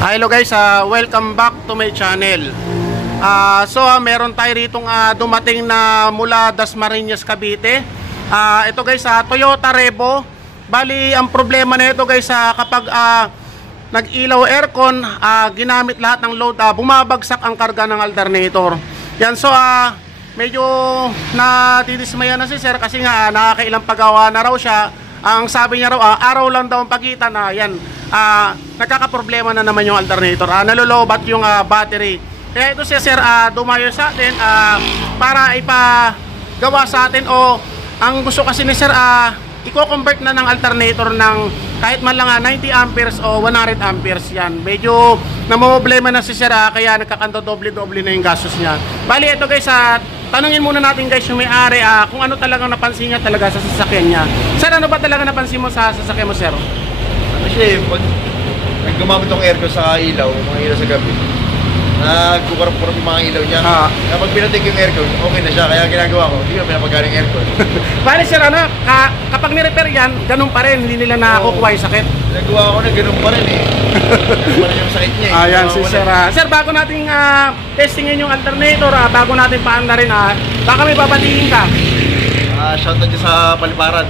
Hello guys, welcome back to my channel. Meron tayo ritong dumating na mula Dasmariñas, Cavite. Ito guys, Toyota Revo. Bali, ang problema na ito guys, kapag nag-ilaw aircon, ginamit lahat ng load, bumabagsak ang karga ng alternator. Yan, medyo natidismaya na si sir kasi nga nakakailang paggawa na raw siya. Ang sabi niya raw, araw lang daw ang pagitan na yan. Nagkakaproblema na naman yung alternator. Nalolobat yung battery. Kaya ito siya sir, dumayo sa atin para ipagawa sa atin, o ang gusto kasi ni sir, i-convert na ng alternator ng kahit man lang 90 amperes o 100 amperes yan. Medyo namumblema na si sir, kaya nagkakanto doble-doble na yung gastos niya. Bali ito guys, tanungin muna natin guys yung may-ari kung ano talagang napansin niya talaga sa sasakyan niya. Sir, ano ba talaga napansin mo sa sasakyan mo sir? Kasi pag gumamit ng aircon sa ilaw, mga ilaw sa gabi, nagkukurap-kurap yung mga ilaw niya. Kapag pinatik yung aircon, okay na siya. Kaya ginagawa ko, hindi ko pinapagaling aircon. Bali sir, kapag ni-repair yan, ganun pa rin, hindi nila nakukuha yung sakit. Nagawa ko na ganun pa rin eh. Ganun pa rin yung sakit niya. Ayan si sir. Sir, bago natin testingin yung alternator, bago natin paanda rin, baka may babatiin ka. Shoutout dyan sa Paliparan.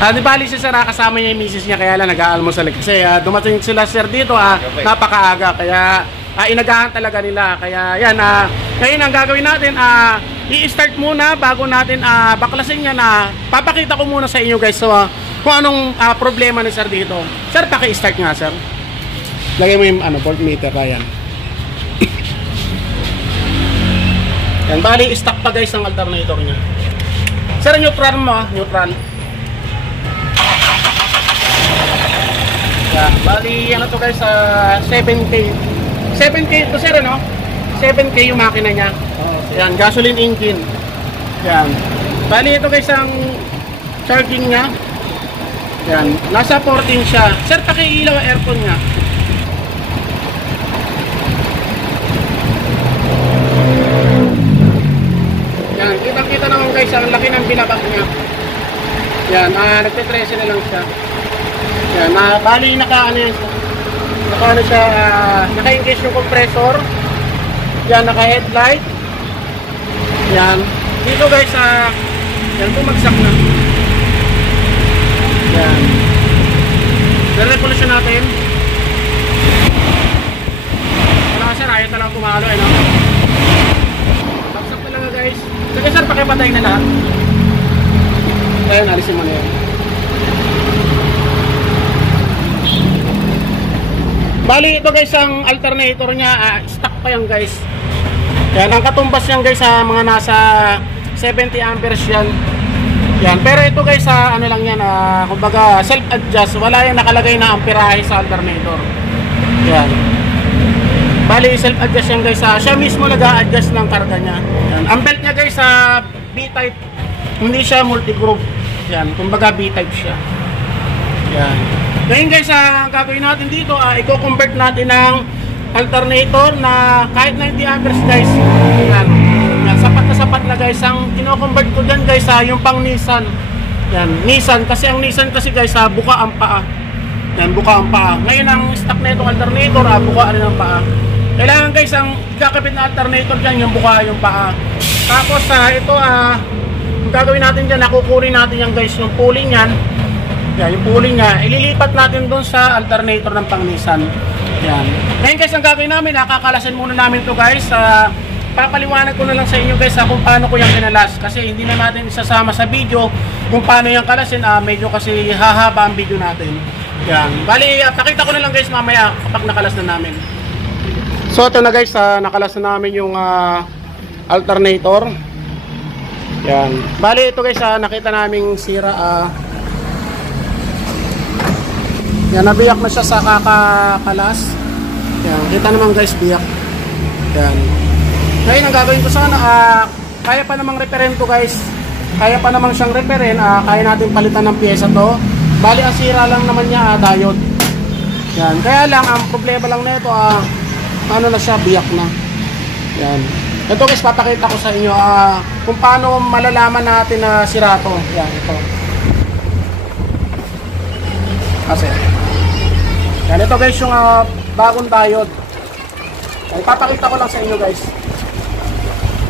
Di bali si sir, kasama niya yung misis niya, kaya lang nag-aalmusal kasi dumating sila sir dito, napakaaga, kaya inagahan talaga nila. Kaya yan, ngayon ang gagawin natin, i-start muna bago natin baklasin yan. Papakita ko muna sa inyo guys kung anong problema ni sir dito. Sir, paki-start nga sir. Lagay mo yung voltmeter, yan. Yan, bali stock pa guys ang alternator niya. Sir, neutral mo, neutral. Yan, bali ano to guys, 7K. 7K ito sir, 7K yung makina niya. Yan, gasoline engine. Yan. Bali ito guys ang charging niya. Yan, nasa 14 siya. Sir, pakiilaw ang aircon niya. Yan, kita-kita naman guys ang laki ng binabak niya. Yan, nagte-13 na lang siya. Yan, bali naka-ano siya, naka-engage yung compressor. Yan, naka-headlight. Yan. Dito guys, yan, bumagsak na. Yan. Re-revolution natin. Wala ka sir, ayaw talagang kumalo, bagsak talaga guys. Sige sir, pakipatay na lahat. Ayan, alisin mo na yan. Bali ito guys ang alternator niya, stock pa yan guys. Yan, ang katumbas niyan guys mga nasa 70 amperes yan. Yan, pero ito guys ano lang yan, kumbaga self-adjust, wala yung nakalagay na amperahe sa alternator. Yan. Bali self-adjust yan guys, siya mismo nag-a-adjust ng karga niya. Yan. Ang belt niya guys B-type, hindi siya multi-group. Yan, kumbaga B-type siya. Yan. Ngayon guys, ang gagawin natin dito, i-convert natin ng alternator na kahit 90 amperes guys. Yan. Yan, sapat na guys. Ang kino-convert ko dyan guys, yung pang Nissan. Yan, Nissan. Kasi ang Nissan kasi guys, buka ang paa. Yan, buka ang paa. Ngayon ang stock na itong alternator, buka rin ang paa. Kailangan guys, ang kakabit na alternator dyan, yung buka yung paa. Tapos ito, ang gagawin natin dyan, nakukunin natin yan guys, yung pulley nyan. Yan, yung pulley niya, ililipat natin doon sa alternator ng pang Nissan. Yan. Ngayon guys, ang gagawin namin, kakalasin muna namin to guys. Papaliwanag ko na lang sa inyo guys kung paano ko yung kinalas. Kasi hindi na natin isasama sa video kung paano yung kalasin. Medyo kasi hahaba ang video natin. Yan. Bali, pakita ko na lang guys mamaya kapag nakalas na namin. So ito na guys, nakalas na namin yung alternator. Yan. Bali ito guys, nakita naming sira. Yan, nabiyak na siya sa kakakalas. Yan, kita naman guys, biyak. Yan. Ngayon, ang gagawin ko sana, kaya pa namang reparin to guys. Kaya pa namang siyang reparin. Kaya natin palitan ng pyesa to. Bali, ang sira lang naman niya, diode. Yan, kaya lang, ang problema lang nito, ano na siya, biyak na. Yan. Ito guys, papakita ko sa inyo kung paano malalaman natin na sira to. Yan, ito. Kasi Yan, ito guys yung bagong diode. Ipapakita ko lang sa inyo guys.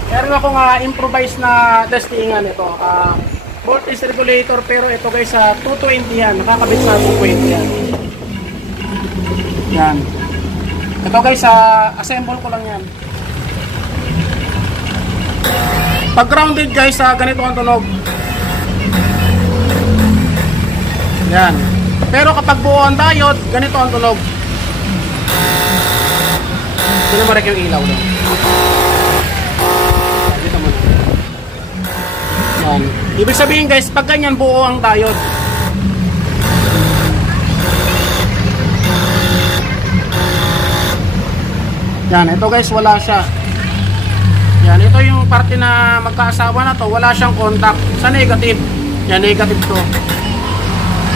Meron akong improvised na testingan ito. Voltage regulator, pero ito guys 220 yan. Nakakabit sa 220 yan. Yan. Ito guys assemble ko lang yan. Pag grounded guys ganito ang tunog. Yan. Pero kapag buo ang diode, ganito ang tunog. Ito mo rin yung ilaw doon. Dito mo na. Yan. Ibig sabihin guys, pag ganyan buo ang diode. Yan, ito guys wala siya. Yan, ito yung parte na magkaasawa na to, wala siyang contact sa negative. Yan, negative to.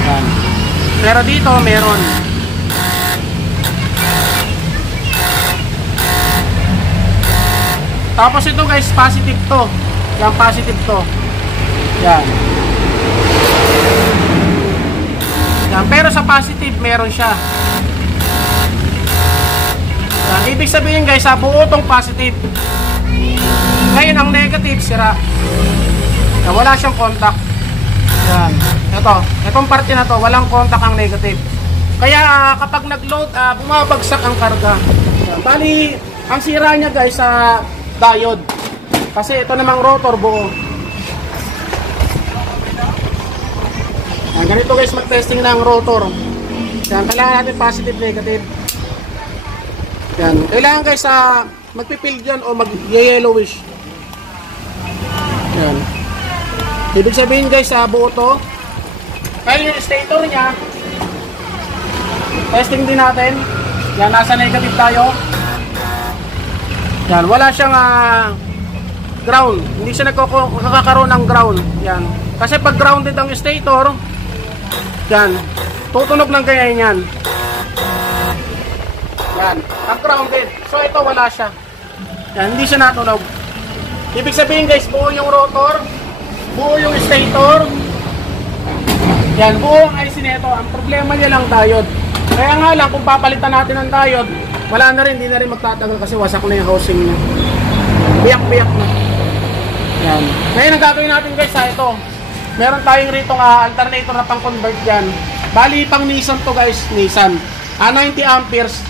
Yan. Pero dito meron. Tapos ito guys, positive to. Yan, positive to. Yan. Yan, pero sa positive meron siya. Yan, ibig sabihin guys, buo tong positive. Ngayon ang negative sira. Yan, wala siyang contact. Yan. Itong parte na to, walang contact ang negative. Kaya kapag nag-load, bumabagsak ang karga. Yan. Bali, ang sira niya guys sa diode. Kasi ito namang rotor buo. Yan, ganito guys mag-testing ng rotor. Yan, kailangan natin positive, negative. Yan, kailangan guys magpipil dyan o mag-yellowish. Yan. Ibig sabihin guys buo to. Kaya yung stator niya, testing din natin. Yan, nasa negative tayo. Yan, wala siyang ground. Hindi siya nakakaroon ng ground. Yan. Kasi pag grounded ang stator, yan, tutunog ng ganyan yan. Yan, pag grounded. So ito wala siya. Yan, hindi siya natunog. Ibig sabihin guys, buo yung rotor, buo yung stator. Yan, buo ang IC nito. Ang problema niya lang diode. Kaya nga lang, kung papalitan natin ang diode, wala na rin, hindi na rin magtatagal kasi wasak na yung housing niya. Biyak-biyak na. Yan. Ngayon ang gagawin natin guys ito. Meron tayong rito alternator na pang-convert dyan. Bali pang Nissan to guys, Nissan. 90 amperes.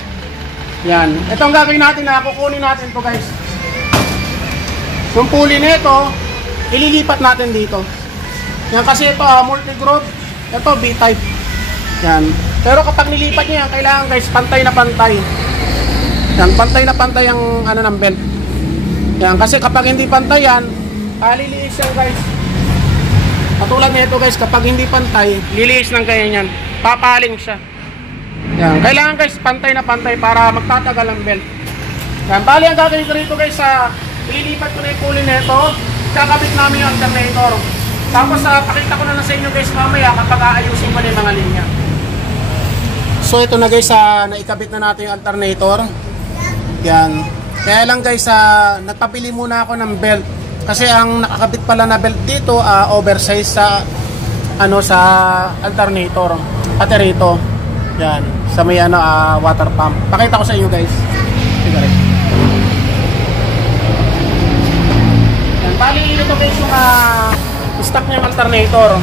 Yan. Ito ang gagawin natin kukunin natin to guys. Yung pulley nito, ililipat natin dito. Yan kasi ito multi-groove. Ito B-type. Yan. Pero kapag nilipat niya yan, kailangan guys pantay na pantay. Yan, pantay na pantay ang ng belt. Yan, kasi kapag hindi pantay yan, liliis yan guys. Katulad nito guys, kapag hindi pantay, liliis ng ganyan yan. Papaling siya. Yan, kailangan guys pantay na pantay para magtatagal ang belt. Yan, bali ang gagawin ko rito guys, ililipat ko na yung pulley nito, kakabit namin yung alternator. Tapos pakita ko na sa inyo guys mamaya kapag aayusin ko na yung mga linya. So ito na guys, naikabit na natin yung alternator. Yan. Kaya lang guys, nagpapili muna ako ng belt. Kasi ang nakakabit pala na belt dito, oversize sa sa alternator. Pati rito. Yan. Sa may water pump. Pakita ko sa inyo guys. Yan. Bali ito guys yung stock niyang alternator.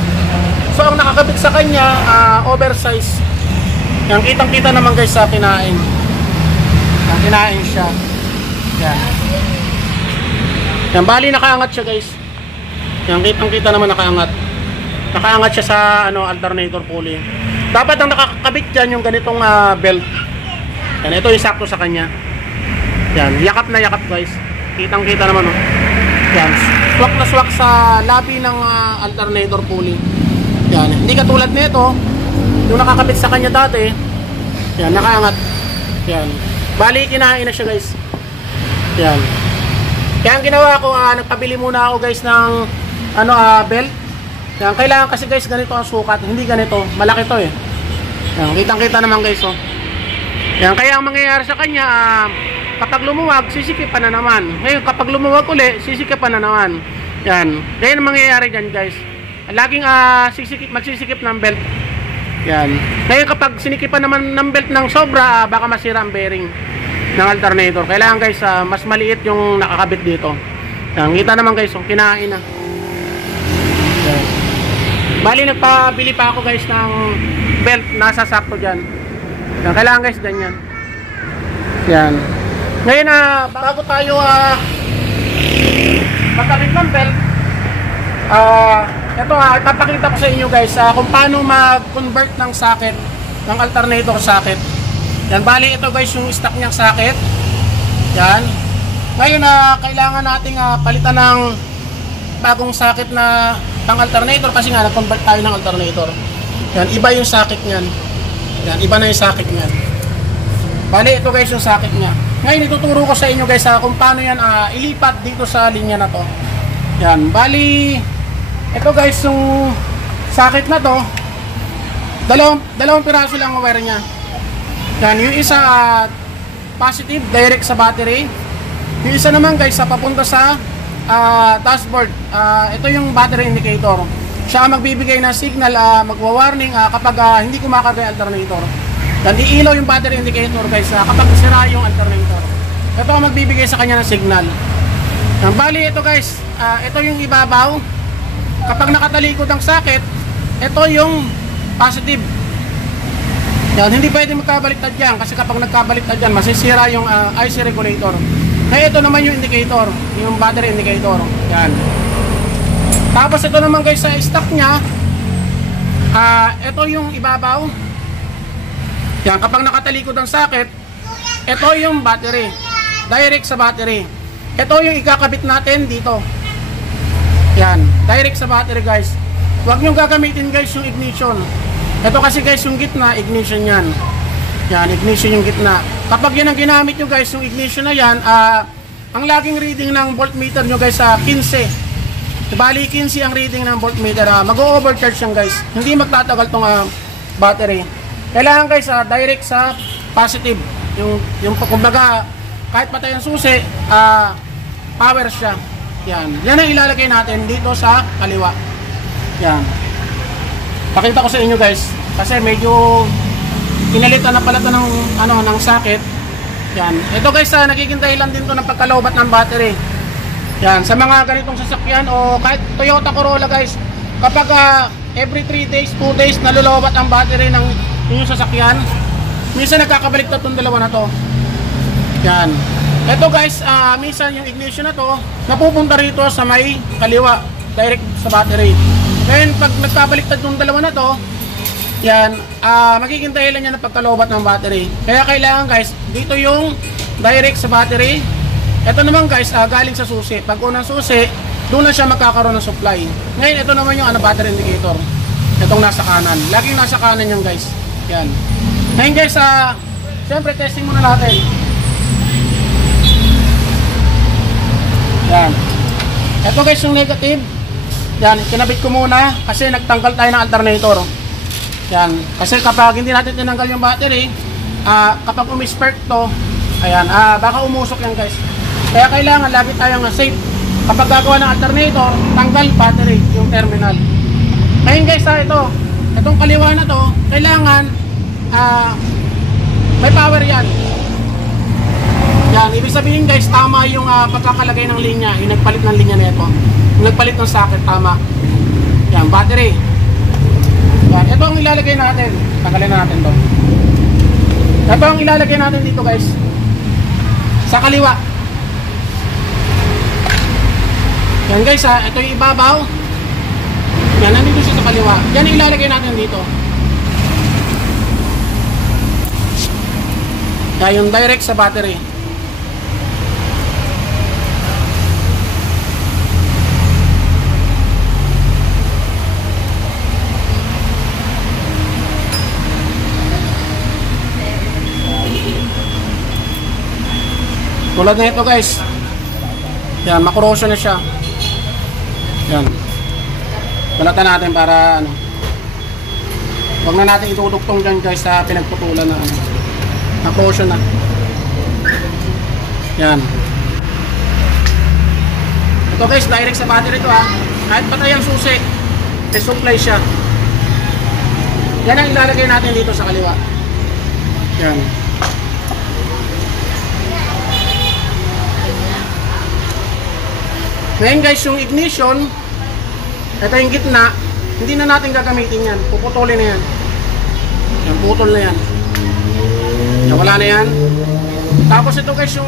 So ang nakakabit sa kanya, oversize. Yan. Kitang-kita naman guys sa kinain. Kinain siya. Yan. Yan, bali nakaangat siya guys. Yan, kitang-kita naman nakaangat. Nakaangat siya sa alternator pulley. Dapat ang nakakabit dyan yung ganitong belt. Yan, ito yung sakto sa kanya. Yan, yakap na yakap guys. Kitang-kita naman Yan, swak na swak sa labi ng alternator pulley. Yan, hindi katulad nito yung nakakabit sa kanya dati. Yan, nakaangat. Yan. Bali, kinain na siya guys. Yan. Kaya ang ginawa ko, nagpabili muna ako guys ng belt. Yan. Kailangan kasi guys, ganito ang sukat. Hindi ganito. Malaki to eh. Yan. Kitang-kita naman guys. Yan. Kaya ang mangyayari sa kanya, kapag lumuwag, sisikipan na naman. Ngayon, kapag lumuwag uli, sisikipan na naman. Yan. Ganyan ang mangyayari dyan guys. Laging magsisikip ng belt. Yan. Kaya kapag sinikipan naman ng belt ng sobra, baka masira ang bearing ng alternator. Kailangan guys, mas maliit yung nakakabit dito. Yan. Kita naman guys, kinain na. Yan. Bali, nagpabili pa ako guys ng belt. Nasa sakto dyan. Yan. Kailangan guys, ganyan. Yan. Ngayon, bago tayo magkabit ng belt, ito ipapakita ko sa inyo guys kung paano mag-convert ng socket ng alternator socket. Yan, bali ito guys yung stock niyang socket. Yan. Ngayon kailangan nating palitan ng bagong socket na pang alternator kasi nga nag-convert tayo ng alternator. Yan, iba yung socket niyan. Yan, iba na yung socket niyan. Bali ito guys yung socket niya. Ngayon ituturo ko sa inyo guys kung paano yan ilipat dito sa linya na to. Yan, bali ito guys yung socket na to, dalawang piraso lang ang wire nya. Yan, yung isa positive direct sa battery, yung isa naman guys papunta sa dashboard. Ito yung battery indicator, siya ang magbibigay ng signal, magwa-warning kapag hindi kumakarga yung alternator. Yan, iilaw yung battery indicator guys kapag sira yung alternator. Ito ang magbibigay sa kanya ng signal. Yan, bali ito guys, ito yung ibabaw. Kapag nakatalikod ang socket, ito yung positive. Yan, hindi pwede magkabaliktad yan kasi kapag nagkabaliktad yan, masisira yung IC regulator. Kaya ito naman yung indicator, yung battery indicator. Yan. Tapos ito naman guys sa stock nya, ito yung ibabaw. Yan, kapag nakatalikod ang socket, ito yung battery. Direct sa battery. Ito yung ikakabit natin dito. Yan, direct sa battery guys. Huwag nyo gagamitin guys yung ignition. Ito kasi guys yung gitna, ignition yan. Yan, ignition yung gitna. Kapag yan ang ginamit nyo guys, yung ignition na yan, ang laging reading ng voltmeter nyo guys 15. Bali 15 ang reading ng voltmeter. Mag-overcharge yan guys. Hindi magtatagal tong battery. Kailangan guys direct sa positive. Yung kumbaga kahit patay ang susi, power siya. Yan. Yan ang ilalagay natin dito sa kaliwa. Yan. Pakita ko sa inyo guys. Kasi medyo pinalitan na pala ito ng socket. Yan. Ito guys, nagiging dahilan din to ng pagkalowbat ng battery. Yan. Sa mga ganitong sasakyan o kahit Toyota Corolla guys, kapag every 3 days, 2 days nalulowbat ang battery ng inyong sasakyan, minsan nagkakabaliktad itong dalawa na to. Yan. Ito guys, minsan yung ignition na to napupunta rito sa may kaliwa, direct sa battery. Ngayon pag nagkabaliktad yung dalawa na to, yan, magiging dahilan yan na pagkalobat ng battery. Kaya kailangan guys, dito yung direct sa battery. Ito naman guys, galing sa susi. Pag unang susi, doon na siya magkakaroon ng supply. Ngayon ito naman yung battery indicator. Itong nasa kanan, laging nasa kanan yan guys. Yan. Ngayon guys, syempre testing muna natin. Yan. Ito guys yung negative. Yan, kinabit ko muna kasi nagtanggal tayo ng alternator. Yan. Kasi kapag hindi natin tinanggal yung battery, kapag umispark to, ayan, baka umusok yan guys. Kaya kailangan lagi tayong safe. Kapag gagawa ng alternator, tanggal battery, yung terminal. Ngayon guys, itong kaliwa na to, kailangan may power yan. Yan, ibig sabihin guys, tama yung pagkakalagay ng linya, yung nagpalit ng linya nito. Yung nagpalit ng socket, tama. Yan, battery. Yan, ito ang ilalagay natin. Tanggalin na natin to. Ito ang ilalagay natin dito guys. Sa kaliwa. Yan guys, ito yung ibabaw. Yan, nandito siya sa kaliwa. Yan ang ilalagay natin dito. Yan, yung direct sa battery. Tulad na ito guys. Yan, makorosyon na siya. Yan. Balatan natin para huwag na natin itudugtong dyan guys sa pinagputulan na makorosyon na. Yan. Ito guys, direct sa battery ito Kahit patay ang susi, may supply siya. Yan ang ilalagay natin dito sa kaliwa. Yan. Ngayon guys, yung ignition, ito yung gitna, hindi na natin gagamitin yan. Puputulin na yan. Yan, putol na yan. Yan, wala na yan. Tapos ito guys, yung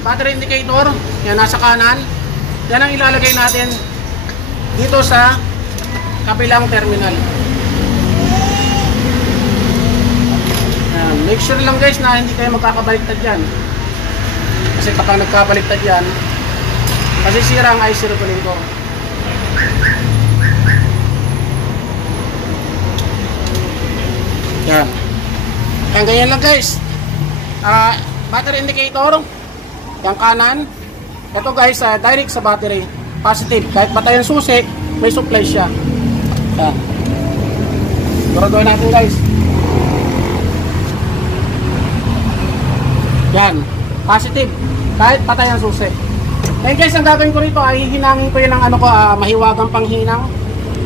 battery indicator, yan, nasa kanan. Yan ang ilalagay natin dito sa kabilang terminal. Yan, make sure lang guys na hindi kayo magkakabaliktad yan. Kasi kapag nagkabaliktad yan, kasi sira ang IC regulator. Yan. Yan, ganyan lang guys. Battery indicator, yung kanan. Ito guys, direct sa battery. Positive. Kahit patay ang susi, may supply siya. Yan. Gawin natin guys. Yan. Positive. Kahit patay ang susi. Ngayon guys, ang gagawin ko rito ay hihinangin ko yun ng mahiwagang panghinang.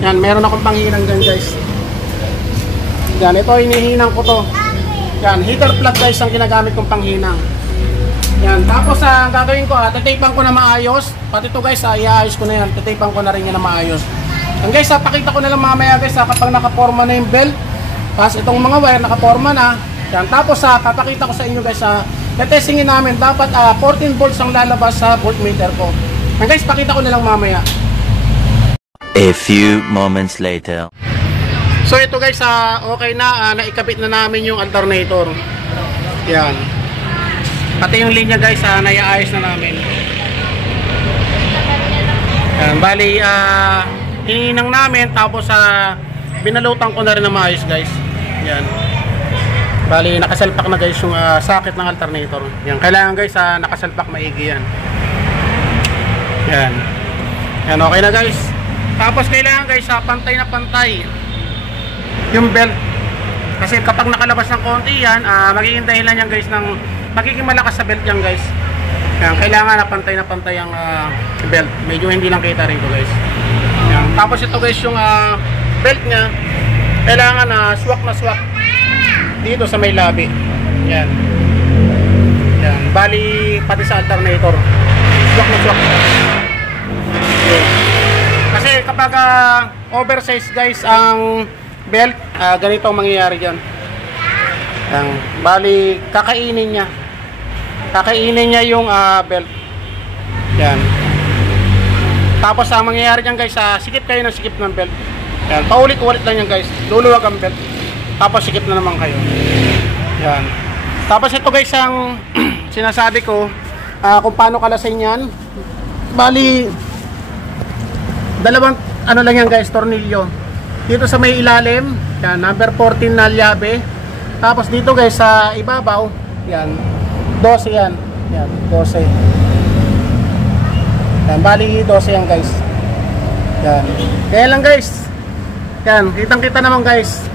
Yan, meron akong panghinang dyan guys. Yan, ito hinihinang ko to. Yan, heater plug guys ang ginagamit kong panghinang. Yan, tapos ang gagawin ko, tatapan ko na maayos. Pati ito guys, iayos ko na yan. Tatapan ko na rin yan na maayos. Yan guys, pakita ko na lang mamaya guys kapag nakaporma na yung belt. Tapos itong mga wire nakaporma na. Yan, tapos papakita ko sa inyo guys testingin namin, dapat 14 volts ang lalabas sa voltmeter ko. And guys, pakita ko na lang mamaya. A few moments later. So ito guys, okay na, naikabit na namin yung alternator. Yan. Pati yung linya guys, naiaayos na namin. Yan, bali, hininang namin, tapos binalutan ko na rin na maayos guys. Yan. Bali, nakasalpak na guys yung socket ng alternator. Yan, kailangan guys nakasalpak maigi yan. Yan. Yan, okay na guys. Tapos kailangan guys pantay na pantay yung belt. Kasi kapag nakalabas ng konti yan, magiging dahilan yan guys ng magiging malakas sa belt yan guys. Yan, kailangan na pantay ang belt. Medyo hindi lang kita rin ko guys. Yan. Tapos ito guys yung belt nya, kailangan swak na swak dito sa may labi. Yan. Yan. Bali, pati sa alternator. Swak na swak. Okay. Kasi kapag oversize guys ang belt, ganito ang mangyayari dyan. Yan. Bali, kakainin niya. Kakainin niya yung belt. Yan. Tapos ang mangyayari dyan guys, sikip kayo ng sikip ng belt. Yan. Paulit-ulit lang yan guys. Luluwag ang belt. Tapos sikip na naman kayo. Yan. Tapos ito guys ang sinasabi ko kung paano kalasin yan. Bali, dalawang lang yan guys, tornilyo. Dito sa may ilalim, yan, number 14 na llave. Tapos dito guys sa ibabaw, yan, 12 yan. Yan, 12. Yan, bali 12 yan guys. Yan. Kaya lang guys. Yan, kitang-kita naman guys.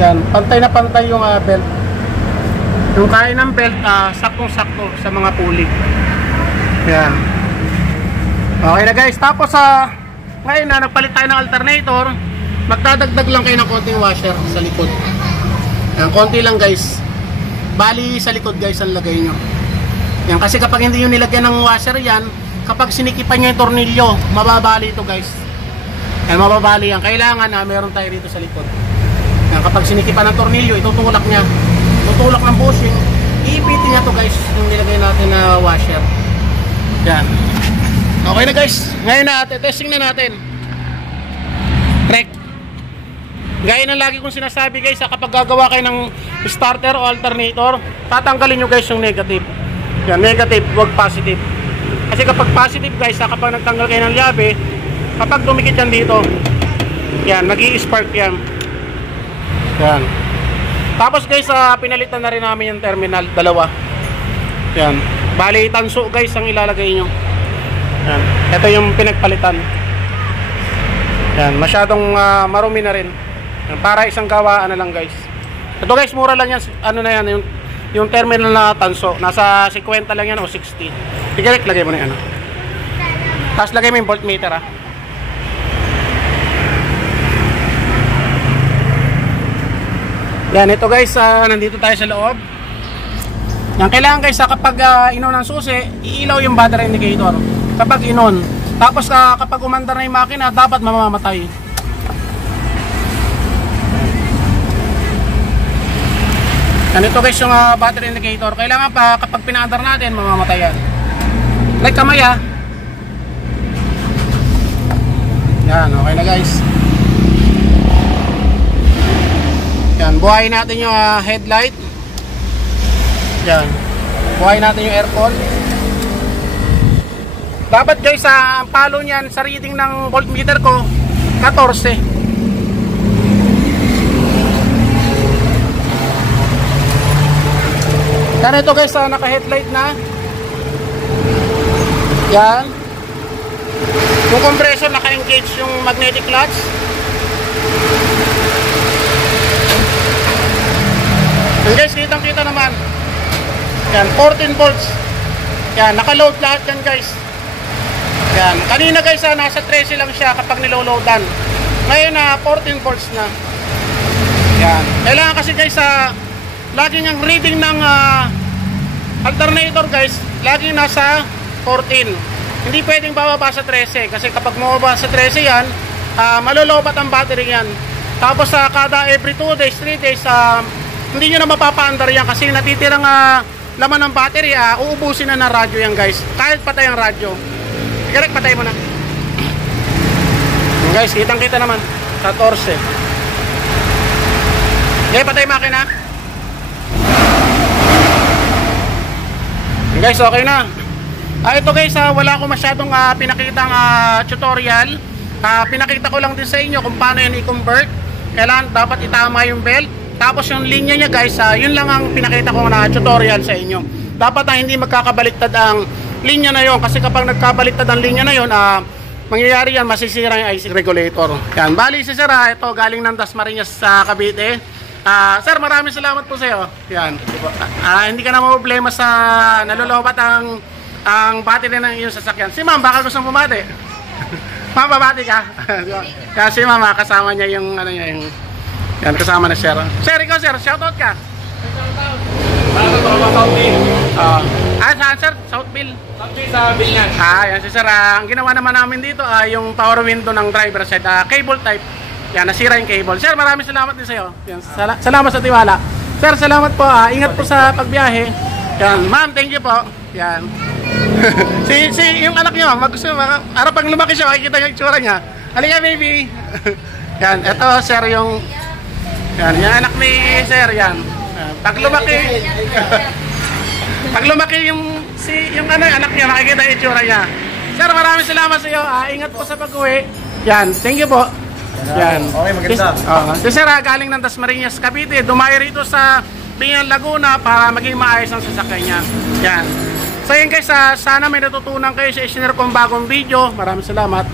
Yan, pantay na pantay yung belt. Yung kain ng belt, saktong-sakto sa mga pulley. Yan. Okay na guys. Tapos ngayon na nagpalit tayo ng alternator, magdadagdag lang kayo ng konting washer sa likod. Yan, konti lang guys. Bali sa likod guys ang lagay nyo. Yan, kasi kapag hindi nyo nilagyan ng washer yan, kapag sinikipan nyo yung tornilyo, mababali ito guys. Yan, mababali yan. Kailangan meron tayo dito sa likod. Yan, kapag sinikipan ng tornilyo, itutulak niya. Tutulak ng bushing, iipitin niya to guys, yung nilagay natin na washer. Yan. Okay na guys. Ngayon na, testing na natin. Trek. Gaya ng lagi kong sinasabi guys, kapag gagawa kayo ng starter o alternator, tatanggalin nyo guys yung negative. Yan, negative, wag positive. Kasi kapag positive guys, kapag nagtanggal kayo ng llave, kapag dumikit yan dito, yan, nag-i-spark yan. Yan. Tapos guys, pinalitan na rin namin yung terminal, dalawa. Yan. Bali, tanso guys ang ilalagay nyo. Yan. Ito yung pinagpalitan. Yan. Masyadong marumi na rin. Yan. Para isang gawaan na lang guys. Ito guys, mura lang yan. Ano na yan, yung terminal na tanso. Nasa 50 lang yan o 60. Tigarek, lagay mo na yan. Tapos lagay mo yung voltmeter . Yan, ito guys, nandito tayo sa loob. Yan, kailangan guys, kapag inon ng susi, iilaw yung battery indicator. Kapag inon. Tapos kapag umandar na yung makina, dapat mamamatay. Yan, ito guys yung battery indicator. Kailangan pa kapag pinaandar natin, mamamatay yan. Like kamay ha. Yan, okay na guys. Yan, buhayin natin yung headlight. Yan, buhayin natin yung aircon. Dapat guys, ang palo niyan sa reading ng voltmeter ko 14. Yan, ito guys, naka headlight na. Yan. Yung compressor naka-engage yung magnetic clutch. And guys, kitang-kita naman. Yan, 14 volts. Yan, naka-load lahat yan guys. Yan, kanina guys, nasa 13 lang siya kapag niloloadan. Ngayon 14 volts na. Yan, kailangan kasi guys, laging ang reading ng alternator guys, laging nasa 14. Hindi pwedeng bababa sa 13 kasi kapag mababa sa 13 yan, malolobat ang battery yan. Tapos kada every 2 days, 3 days, hindi nyo na mapapaandar yan kasi natitirang laman ng battery, uubusin na ng radyo yan guys. Kahit patay ang radyo. Correct, patay mo na. Guys, kitang-kita naman. 14. Okay, patay makina. Guys, okay na. Ito guys, wala ko masyadong pinakitang tutorial. Pinakita ko lang din sa inyo kung paano yan i-convert. Kailangan dapat itama yung belt. Tapos yung linya niya guys, yun lang ang pinakita ko na tutorial sa inyo. Dapat hindi magkakabaliktad ang linya na yon kasi kapag nagkabaliktad ang linya na yon, mangyayari yan, masisira yung IC regulator. Yan, bali si sir, ito galing ng Dasmariñas sa Cavite. Sir, maraming salamat po sa iyo. Yan. Hindi ka na problema sa nalolobat ang battery ng iyong sasakyan. Si ma'am, baka gusto mong bumati. Ma'am, babati ka. Kasi ma'am, kasama niya yung ano niya, yung yan, kasama na sir. Sir, ikaw sir, shoutout ka. Shoutout. Para sa Southville. Saan sir? Southville? Southville sa Binyan. Yan si sir. Ang ginawa naman namin dito yung power window ng driver side. Cable type. Yan, nasira yung cable. Sir, maraming salamat din sa iyo. Yan, salamat sa tiwala. Sir, salamat po. Ingat po sa pagbiyahe. Yan, ma'am, thank you po. Yan. yung anak niyo, gusto araw pag lumaki siya, makikita yung itsura niya. Halika baby. Yan, ito sir yung yan anak ni sir yan. Pag lumaki yung anak niya, makikita yung itsura niya. Sir, maraming salamat sa iyo. Ingat po sa pag-uwi. Yan, thank you po. Yan. Okay, maganda. Si sir, galing ng Dasmariñas, Cavite, dumayo rito sa Binyan, Laguna para maging maayos ang sasakyan niya. Yan. So yun guys, sana may natutunan kayo sa isinare kong bagong video. Maraming salamat.